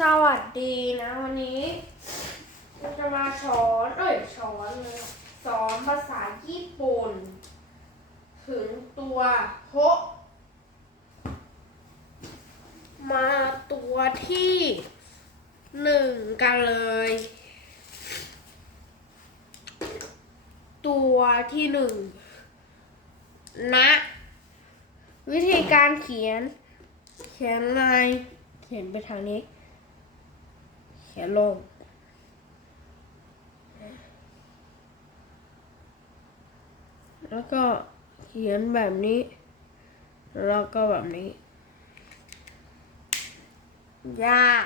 สวัสดีนะ วันนี้เราจะมาสอนเอ้ยสอนเลยสอนภาษาญี่ปุ่น ถึงตัวโฮมาตัวที่หนึ่งกันเลย ตัวที่หนึ่งนะ วิธีการเขียน เขียนไงเขียนไปทางนี้ แขนลงแล้วก็เขียนแบบนี้ แล้วก็แบบนี้ ยาก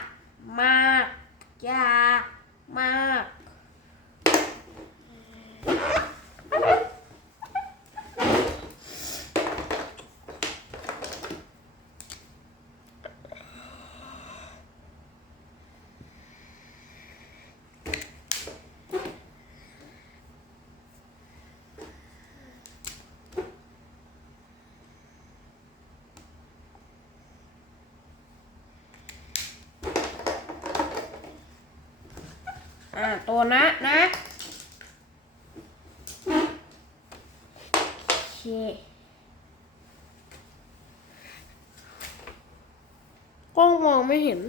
มาก ยากมาก อ่าตัวนะนะโอเคกล้องมองไม่เห็น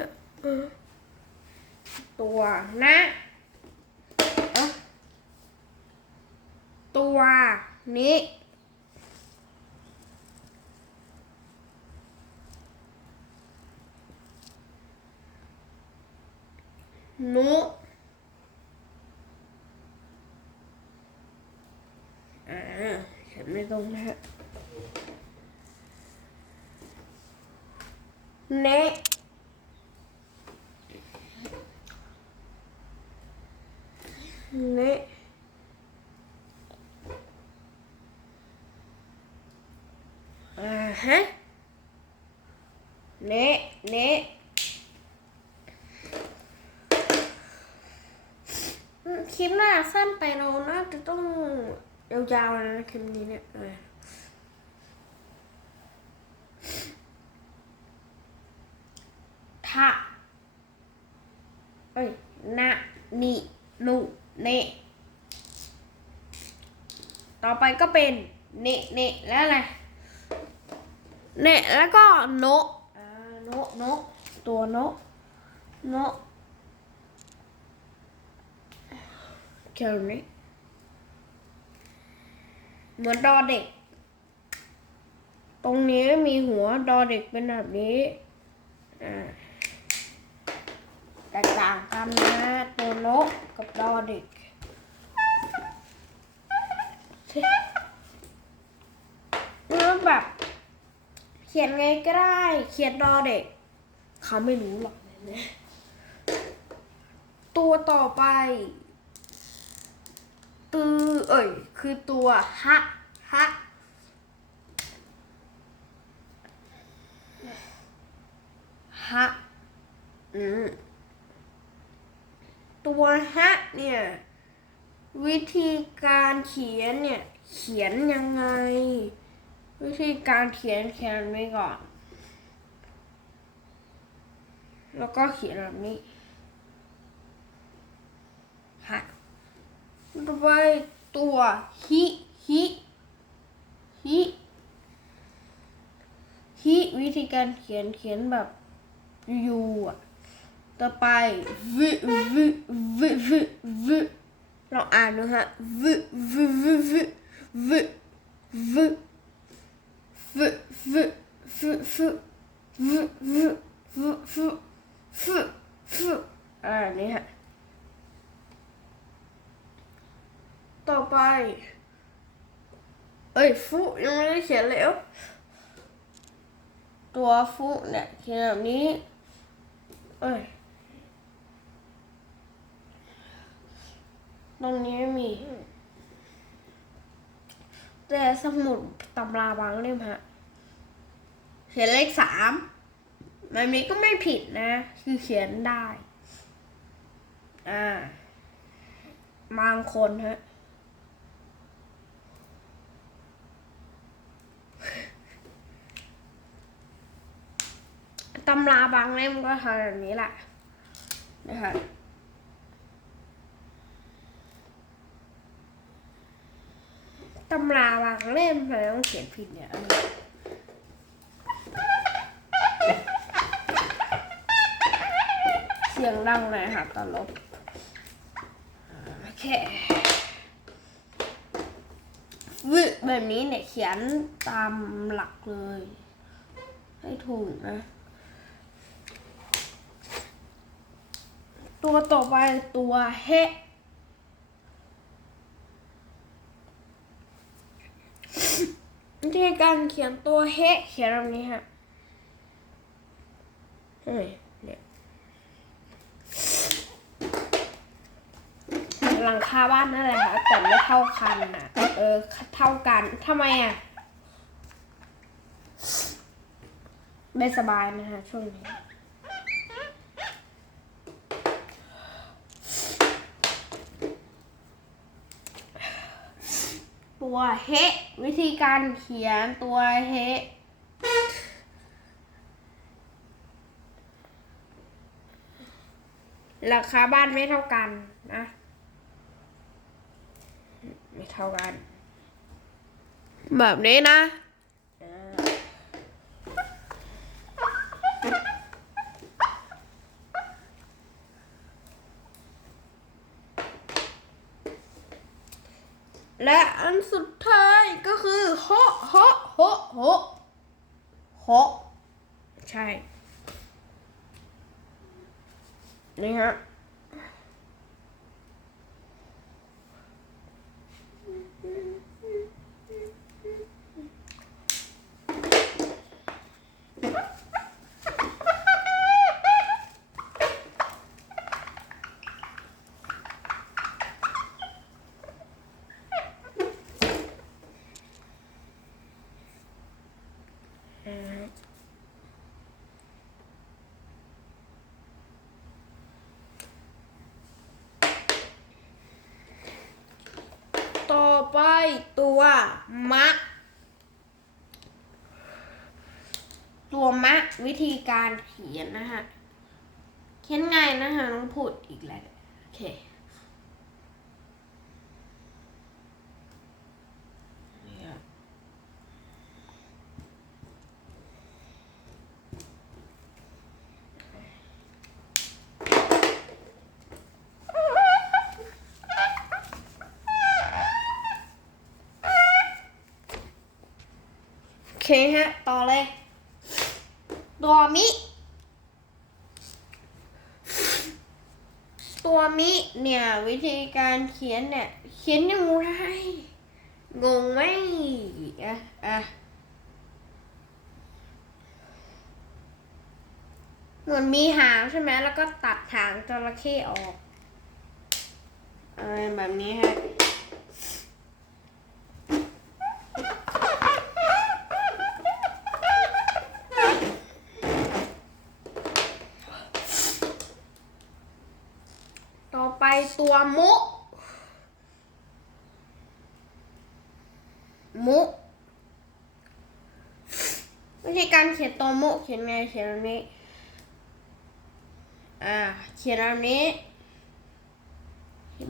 อะเออตัวนะเอ้า ตัวนี้ นุอ่าฉันไม่ตรงนะฮะเนะเนะอ่าฮะเนะเนะอืม คลิปหน้าสั้นไปเราน่าจะต้องยาวๆนะคลิปนี้เนี่ยเออทะเอ้ยนะนินุเนต่อไปก็เป็นเนเนแล้วอะไรเน่แล้วก็โนกอ่านกนตัวโนกน ค่นี้เหมือนดอเด็ก ตรงนี้มีหัวดอเด็กเป็นแบบนี้ อ่าแตกต่างกันนะตัวนกกับดอเด็กแล้วแบบ เขียนไงก็ได้ เขียนดอเด็ก เขาไม่รู้หรอกนี่ยตัวต่อไป ตือเอ่ยคือตัวฮะฮะฮะอืมตัวฮะเนี่ย วิธีการเขียนเนี่ย เขียนยังไง วิธีการเขียนเขียนไว้ก่อน แล้วก็เขียนแบบนี้ฮะ ต่อไปตัวฮิฮิฮิฮิวิธีการเขียนเขียนแบบยูอะต่อไปวิวิวิวิวิลองอ่านดูฮะวิวิวิวิวิวิฟฟฟฟฟฟฟฟฟฟอ่านี่ฮะ ต่อไป เอ้ยฟุยังไม่ได้เขียนแล้ว ตัวฟุเนี่ยเขียนแบบนี้ เอ้ย ตรงนี้ไม่มี แต่สมุดตำราบางเล่มฮะ เขียนเลขสามมันนี้ก็ไม่ผิดนะ คือเขียนได้ อ่าบางคนฮะ ตำราบางเล่มก็ทำแบบนี้แหละนะคะตำราบางเล่มทำไมต้องเขียนผิดเนี่ยเสียงดังเลยค่ะตลบโอเควิแบบนี้เนี่ยเขียนตามหลักเลย ให้ถูกนะ ตัวต่อไปตัวเฮะวิธีการเขียนตัวเฮเขียนแบบนี้ฮะเฮ้ยเนี่ยหลังคาบ้านนั่นแหละค่ะแต่ไม่เท่ากันนะเออเท่ากันทำไมอะไม่สบายนะคะช่วงนี้ ตัวเฮวิธีการเขียนตัวเฮราคาบ้านไม่เท่ากันนะ ไม่เท่ากัน แบบนี้นะเออและอันสุดท้ายก็คือโฮะโฮะ โฮะโฮะโฮะใช่ นี่ฮะ ต่อไปตัว มะ ตัวมะวิธีการเขียนนะฮะ เขียนไงนะฮะน้องพูดอีกแล้ว โอเค เนี่ยโอเค ฮะ ต่อเลยตัวมิ ตัวมิเนี่ยวิธีการเขียนเนี่ย เขียนยังไงงงไหมอะอะเหมือนมีหางใช่ไหมแล้วก็ตัดหางจระเข้ออกอะไรแบบนี้ฮะ ต่อไป ตัวมุมุวิธีการเขียนตัวมุเขียนไงเขียนแบบนี้ อ่า เขียนแบบนี้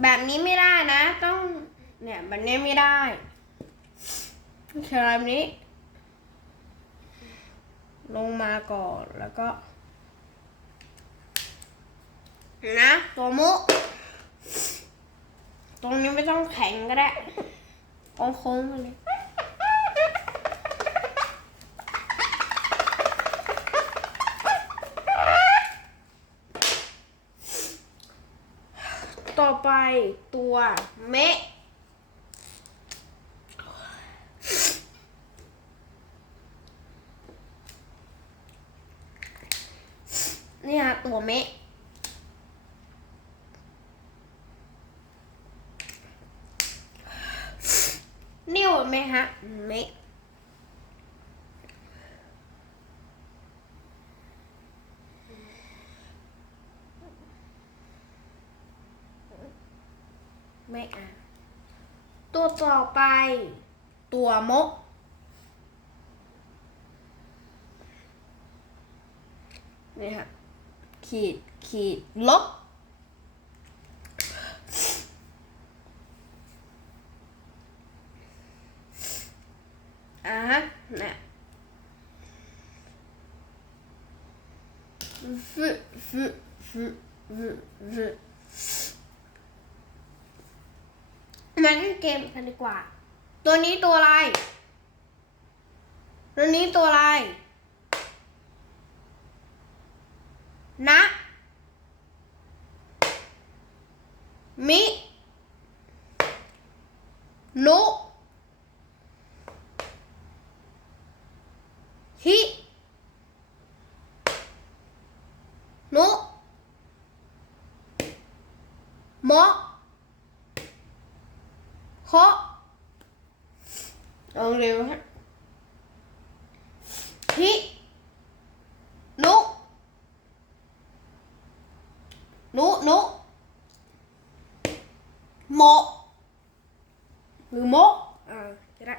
แบบนี้ไม่ได้นะ ต้อง เนี่ยแบบนี้ไม่ได้เขียนแบบนี้ ลงมาก่อนแล้วก็ นะ ตัวมุ ตรงนี้ไม่ต้องแข็งก็ได้โค้งๆมาเลยต่อไปตัวเมะ นี่ฮะตัวเมะ นิ่วไหมฮะเมะ ไม่อ่านตัวต่อไป ตัวมก นี่ค่ะขีดขีดลบ อ่าฮะน่ะฟึฟึฟึฟึฟึ มาเล่นเกมกันดีกว่า ตัวนี้ตัวอะไร ตัวนี้ตัวอะไร นะ มิ นุ ฮิ นุ มอ ฮอลองเร็วฮะฮินุนุนุโมหรือโมอ่าจะได้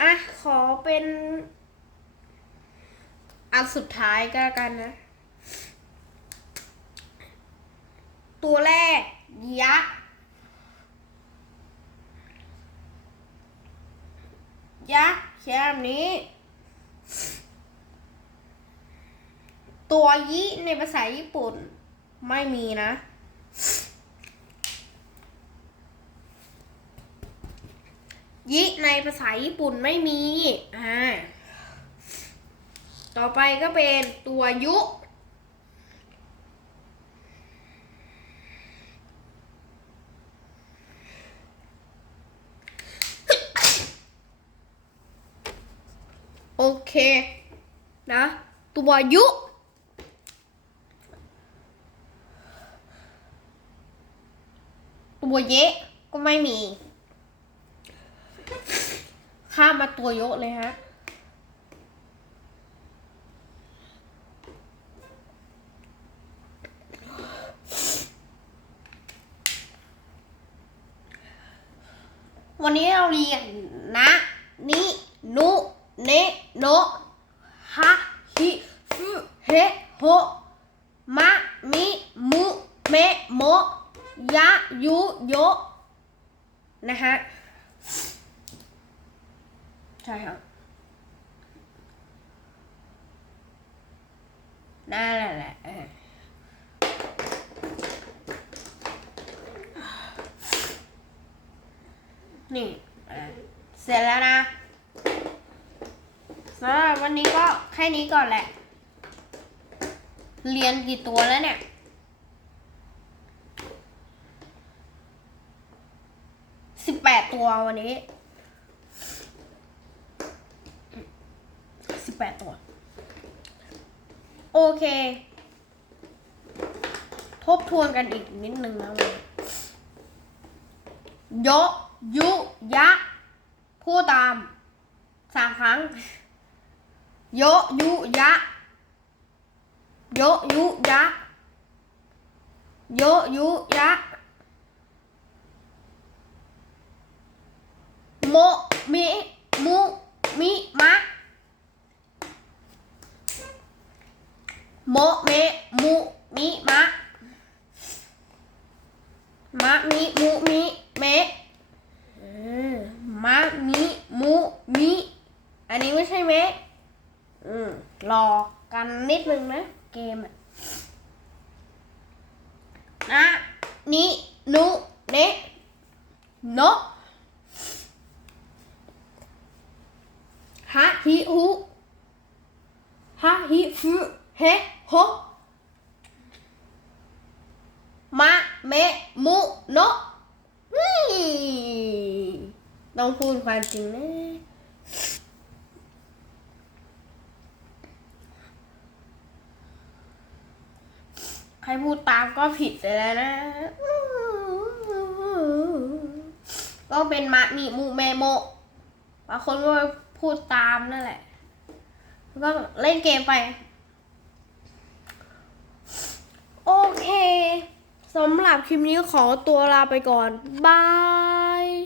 อะ ขอเป็น อันสุดท้ายก็แล้วกันนะ ตัวแรกยัก ยักษ์แบบนี้ ตัวยิในภาษาญี่ปุ่น ไม่มีนะ ยิในภาษาญี่ปุ่นไม่มี อ่า ต่อไปก็เป็นตัวยุ โอเค นะ ตัวยุ ตัวเยะก็ไม่มี ข้ามมาตัวโยะเลยฮะ วันนี้เราเรียนนะ นิ นุ เน โน ฮะ ฮิฟุเฮโฮ มะ มิ มุ เมะโมะ ยะ ยุ โยะ นะฮะใช่ครับนั่นแหละนี่เออเสร็จแล้วนะสำหรับวันนี้ก็แค่นี้ก่อนแหละ เรียนกี่ตัวแล้วเนี่ย สิบแปด ตัววันนี้สิบแปดตัว โอเค ทบทวนกันอีกนิดนึงนะวันนี้โยะยุยะ พูดตามสามครั้งโยะยุยะโยะยุยะโยะยุยะ โมมิมุมิมะโมเมมุมิมะมะมิมุมิเมมะมิมุมิอันนี้ไม่ใช่เมะอืมรอกันนิดนึงนะ เกมอะนะนินุเนโนะ ฮะฮิฮุฮะฮิฟุเฮโฮมะเมมุโนะนี่ต้องพูดความจริงนะใครพูดตามก็ผิดไปแล้วนะ ก็เป็นมะมิมุเมโมบางคนก็ พูดตามนั่นแหละ แล้วก็เล่นเกมไป โอเคสำหรับคลิปนี้ขอตัวลาไปก่อน บาย